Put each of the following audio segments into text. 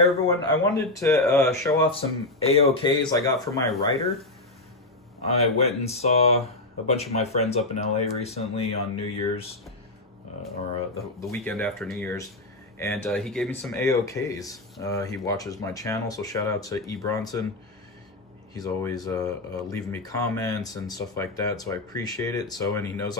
Hey everyone, I wanted to show off some AOKs I got for my writer. I went and saw a bunch of my friends up in LA recently on New Year's, the weekend after New Year's, and he gave me some AOKs. He watches my channel, so shout out to Eburonson. He's always leaving me comments and stuff like that, so I appreciate it. And he knows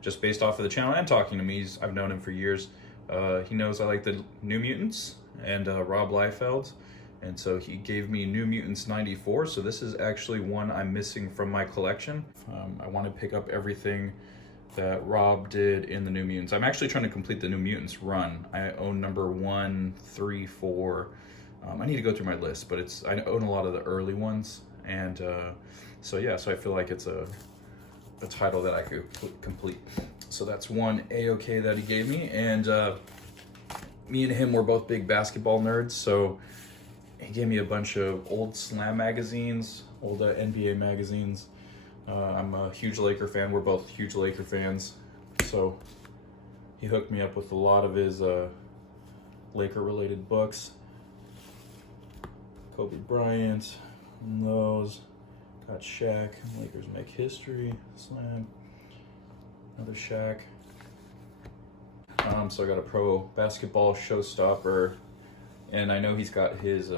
just based off of the channel and talking to me, I've known him for years. He knows I like the New Mutants and Rob Liefeld, and so he gave me New Mutants 94. So this is actually one I'm missing from my collection. I want to pick up everything that Rob did in the New Mutants. I'm actually trying to complete the New Mutants run. I own number 1, 3, 4. I need to go through my list, but I own a lot of the early ones, and so I feel like it's a title that I could complete. So that's one AOK that he gave me, and me and him were both big basketball nerds, so he gave me a bunch of old Slam magazines, old NBA magazines. I'm a huge Laker fan. We're both huge Laker fans, so he hooked me up with a lot of his Laker-related books. Kobe Bryant, and those. Got Shaq, Lakers Make History, Slam, another Shaq. So I got a pro basketball showstopper, and I know he's got his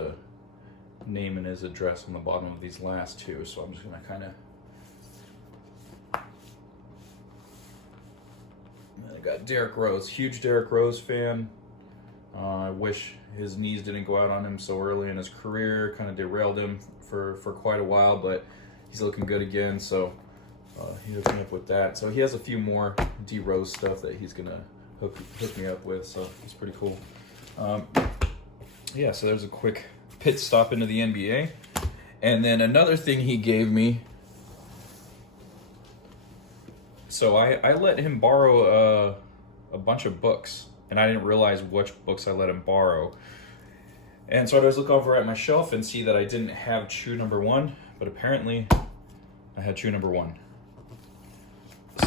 name and his address on the bottom of these last two, so I'm just gonna kind of. I got Derrick Rose, huge Derrick Rose fan. I wish his knees didn't go out on him so early in his career, kind of derailed him for quite a while, but he's looking good again, so he hooked me up with that. So he has a few more D Rose stuff that he's gonna hook me up with, so it's pretty cool. So there's a quick pit stop into the NBA. And then another thing he gave me, so I let him borrow a bunch of books, and I didn't realize which books I let him borrow. And so I was looking over at my shelf and see that I didn't have Chew number 1, but apparently I had Chew number 1.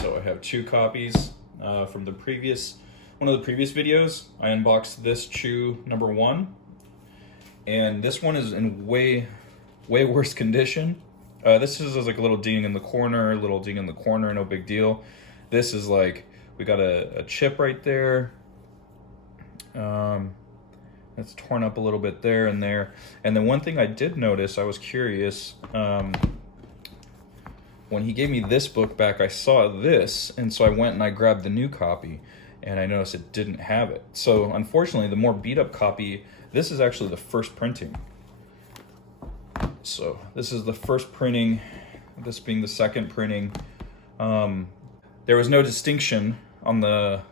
So I have 2 copies from one of the previous videos. I unboxed this Chew number 1, and this one is in way worse condition. This is like a little ding in the corner, no big deal. This is like, we got a chip right there. It's torn up a little bit there and there. And then one thing I did notice, I was curious, when he gave me this book back, I saw this, and so I went and I grabbed the new copy, and I noticed it didn't have it. So unfortunately, the more beat up copy, this is actually the first printing. So this is the first printing, this being the second printing. There was no distinction on the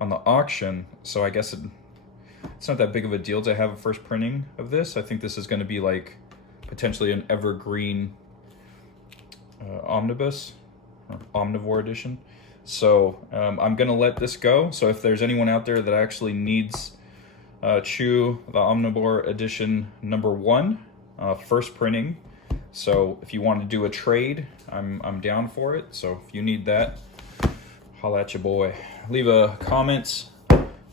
auction, so I guess it's not that big of a deal to have a first printing of this. I think this is going to be like potentially an evergreen omnibus or omnivore edition. So I'm going to let this go. So if there's anyone out there that actually needs Chew, the omnivore edition number 1, first printing. So if you want to do a trade, I'm down for it. So if you need that, holla at your boy. Leave a comment,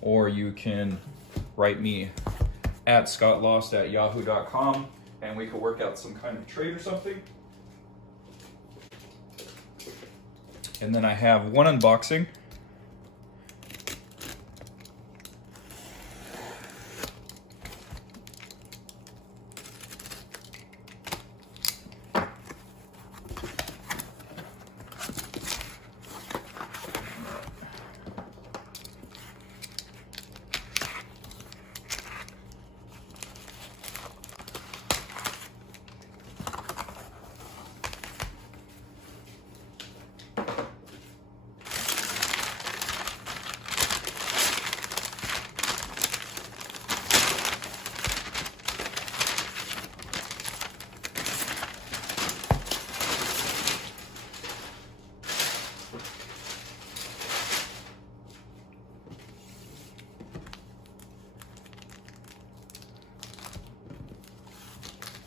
or you can write me at scottlost@yahoo.com, and we could work out some kind of trade or something. And then I have one unboxing.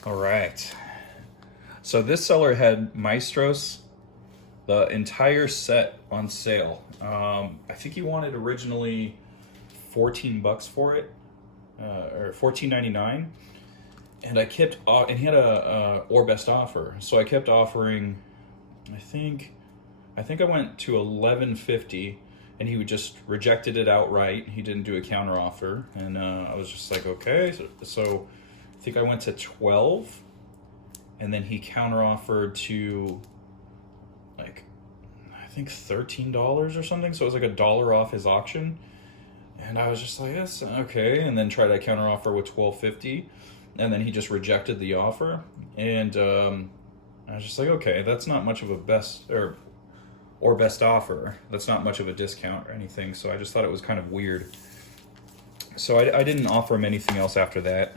All right. So this seller had Maestros, the entire set on sale. I think he wanted originally $14 for it. or $14.99, and I kept and he had a or best offer, so I kept offering. I think I went to $11.50, and he would just rejected it outright. He didn't do a counter offer, and I was just like, okay. So I think I went to 12, and then he counter offered to like I think $13 or something. So it was like $1 off his auction, and I was just like, yes, okay. And then tried a counter offer with $12.50, and then he just rejected the offer, and I was just like, okay, that's not much of a best or best offer. That's not much of a discount or anything. So I just thought it was kind of weird. So I didn't offer him anything else after that.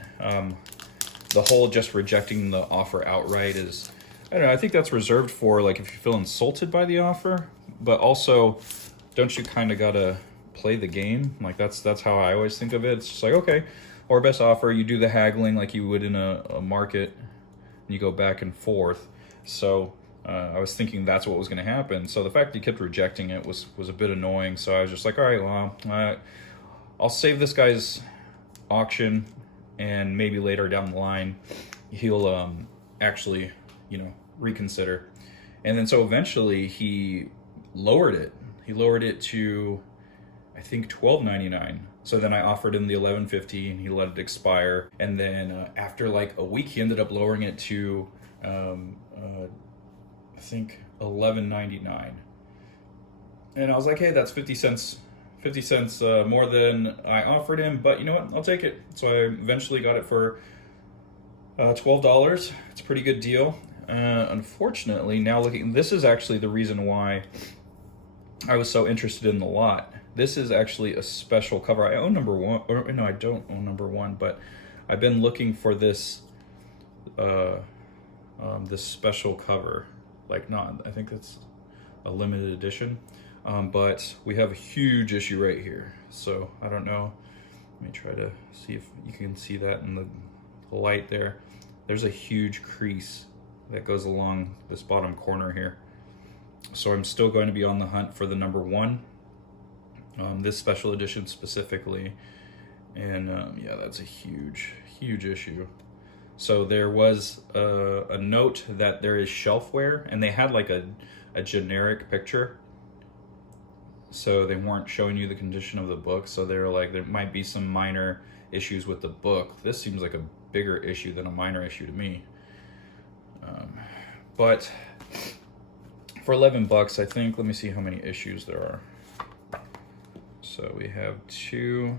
The whole just rejecting the offer outright is, I don't know, I think that's reserved for like if you feel insulted by the offer, but also don't you kind of gotta play the game? Like that's how I always think of it. It's just like, okay, or best offer, you do the haggling like you would in a market, and you go back and forth. So I was thinking that's what was going to happen. So the fact that he kept rejecting it was a bit annoying. So I was just like, all right, well, I'll save this guy's auction, and maybe later down the line he'll actually, reconsider. And then so eventually he lowered it. He lowered it to, I think, $12.99. So then I offered him the $11.50, and he let it expire. And then after like a week, he ended up lowering it to I think $11.99, and I was like, hey, that's 50 cents more than I offered him, but you know what, I'll take it. So I eventually got it for $12. It's a pretty good deal. Unfortunately, now looking, this is actually the reason why I was so interested in the lot. This is actually a special cover. I own number one, or no, I don't own number one, but I've been looking for this this special cover. Like, not, I think it's a limited edition, but we have a huge issue right here. So I don't know. Let me try to see if you can see that in the light there. There's a huge crease that goes along this bottom corner here. So I'm still going to be on the hunt for the number one, this special edition specifically. And yeah, that's a huge issue. So there was a note that there is shelfware, and they had like a generic picture. So they weren't showing you the condition of the book. So they were like, there might be some minor issues with the book. This seems like a bigger issue than a minor issue to me. But for $11, I think, let me see how many issues there are. So we have two.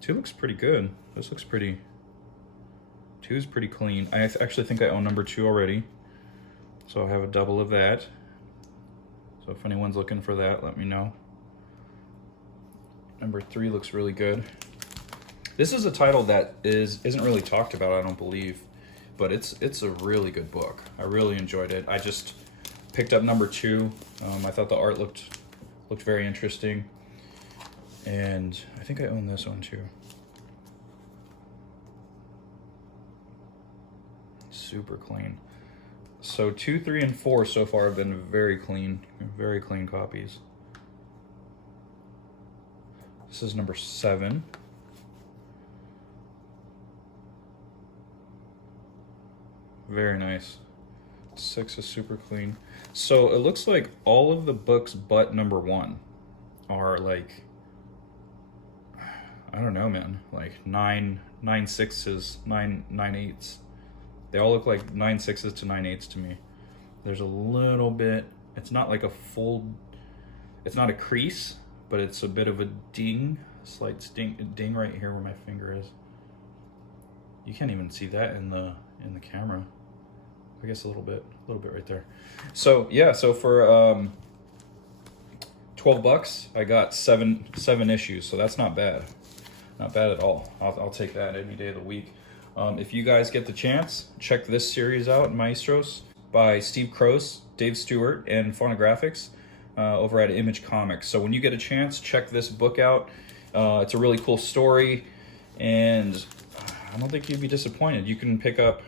Two looks pretty good. This looks pretty. Two is pretty clean. I actually think I own number 2 already, so I have a double of that. So if anyone's looking for that, let me know. Number 3 looks really good. This is a title that isn't really talked about, I don't believe, but it's a really good book. I really enjoyed it. I just picked up number 2. I thought the art looked very interesting. And I think I own this one too. Super clean. So 2, 3, and 4 so far have been very clean copies. This is number 7. Very nice. 6 is super clean. So it looks like all of the books but number 1 are like, I don't know, man, like 9 6s, 9 8s. They all look like 9 6s to 9 8s to me. There's a little bit, it's not like a full, it's not a crease, but it's a bit of a ding, a slight ding right here where my finger is. You can't even see that in the camera. I guess a little bit right there. So yeah, so for $12, I got seven issues. So that's not bad. Not bad at all. I'll take that any day of the week. If you guys get the chance, check this series out, Maestros, by Steve Croce, Dave Stewart, and Phonographix over at Image Comics. So when you get a chance, check this book out. It's a really cool story, and I don't think you'd be disappointed. You can pick up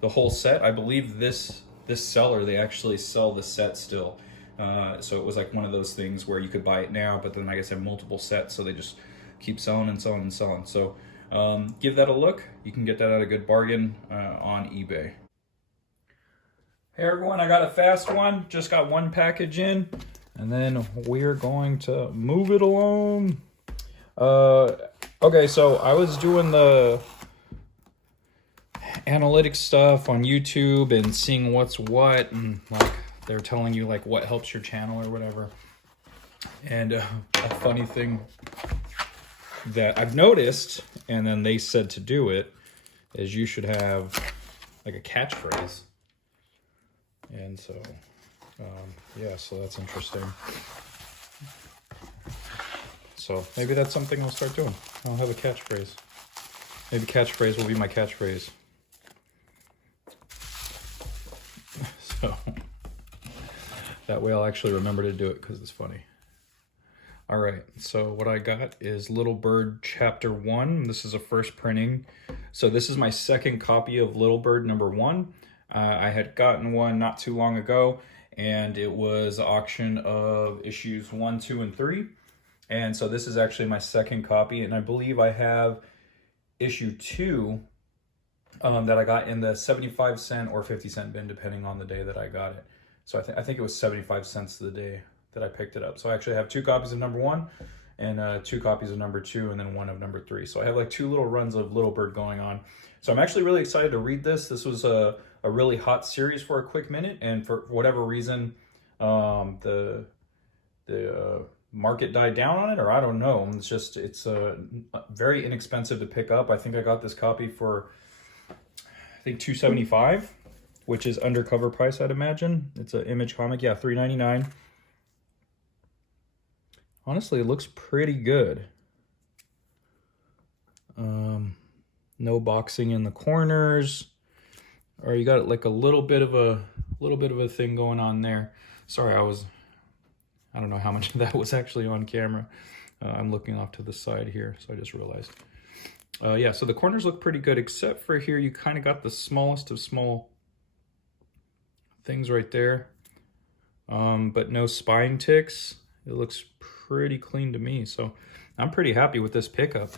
the whole set. I believe this seller, they actually sell the set still. So it was like one of those things where you could buy it now, but then I guess have multiple sets, so they just keep selling and selling and selling. So give that a look. You can get that at a good bargain on eBay. Hey everyone, I got a fast one. Just got one package in, and then we're going to move it along. Okay, so I was doing the analytics stuff on YouTube and seeing what's what, and like they're telling you like what helps your channel or whatever. And a funny thing that I've noticed, and then they said to do it, is you should have like a catchphrase. And so, yeah, so that's interesting. So maybe that's something we'll start doing. I'll have a catchphrase. Maybe catchphrase will be my catchphrase. So that way I'll actually remember to do it because it's funny. All right, so what I got is Little Bird Chapter 1. This is a first printing. So this is my second copy of Little Bird number 1. I had gotten one not too long ago, and it was an auction of issues 1, 2, and 3. And so this is actually my second copy, and I believe I have issue 2 that I got in the 75-cent or 50-cent bin, depending on the day that I got it. So I think it was 75 cents the day that I picked it up. So I actually have 2 copies of number 1 and 2 copies of number 2 and then 1 of number 3. So I have like 2 little runs of Little Bird going on. So I'm actually really excited to read this. This was a really hot series for a quick minute, and for whatever reason, the market died down on it, or I don't know. It's very inexpensive to pick up. I think I got this copy for $275, which is undercover price, I'd imagine. It's an Image comic, yeah, $3.99. Honestly, it looks pretty good. No boxing in the corners, or you got like a little bit of a thing going on there. Sorry, I don't know how much of that was actually on camera. I'm looking off to the side here, so I just realized. Yeah, so the corners look pretty good, except for here you kind of got the smallest of small things right there, but no spine ticks. It looks pretty clean to me, so I'm pretty happy with this pickup.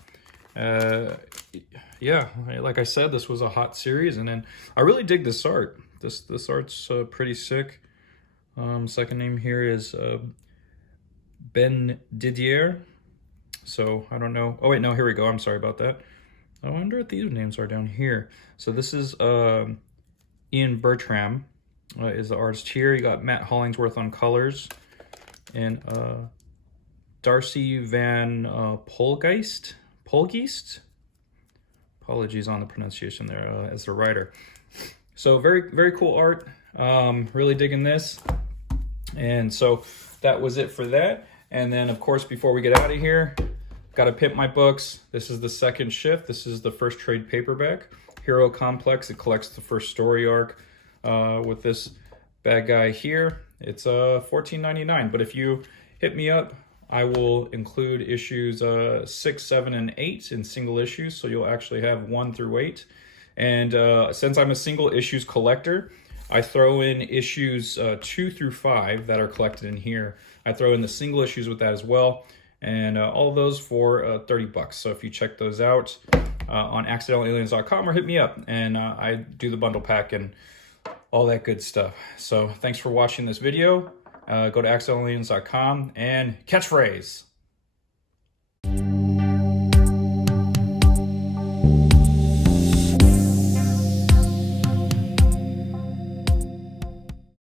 Yeah, like I said, this was a hot series, and then I really dig this art. This art's pretty sick. Second name here is Ben Didier. So I don't know. Oh wait, no, here we go. I'm sorry about that. I wonder what these names are down here. So this is Ian Bertram is the artist here. You got Matt Hollingsworth on colors, and Darcy Van Polgeist. Apologies on the pronunciation there, as the writer. So very cool art. Really digging this. And so that was it for that. And then of course, before we get out of here, gotta pimp my books. This is the second shift. This is the first trade paperback. Hero Complex. It collects the first story arc with this bad guy here. It's $14.99. But if you hit me up, I will include issues 6, 7, and 8 in single issues, so you'll actually have 1 through 8. And since I'm a single issues collector, I throw in issues 2 through 5 that are collected in here. I throw in the single issues with that as well, and all of those for $30. So if you check those out on accidentalaliens.com or hit me up, and I do the bundle pack and all that good stuff. So thanks for watching this video. Go to accidentalaliens.com and catchphrase.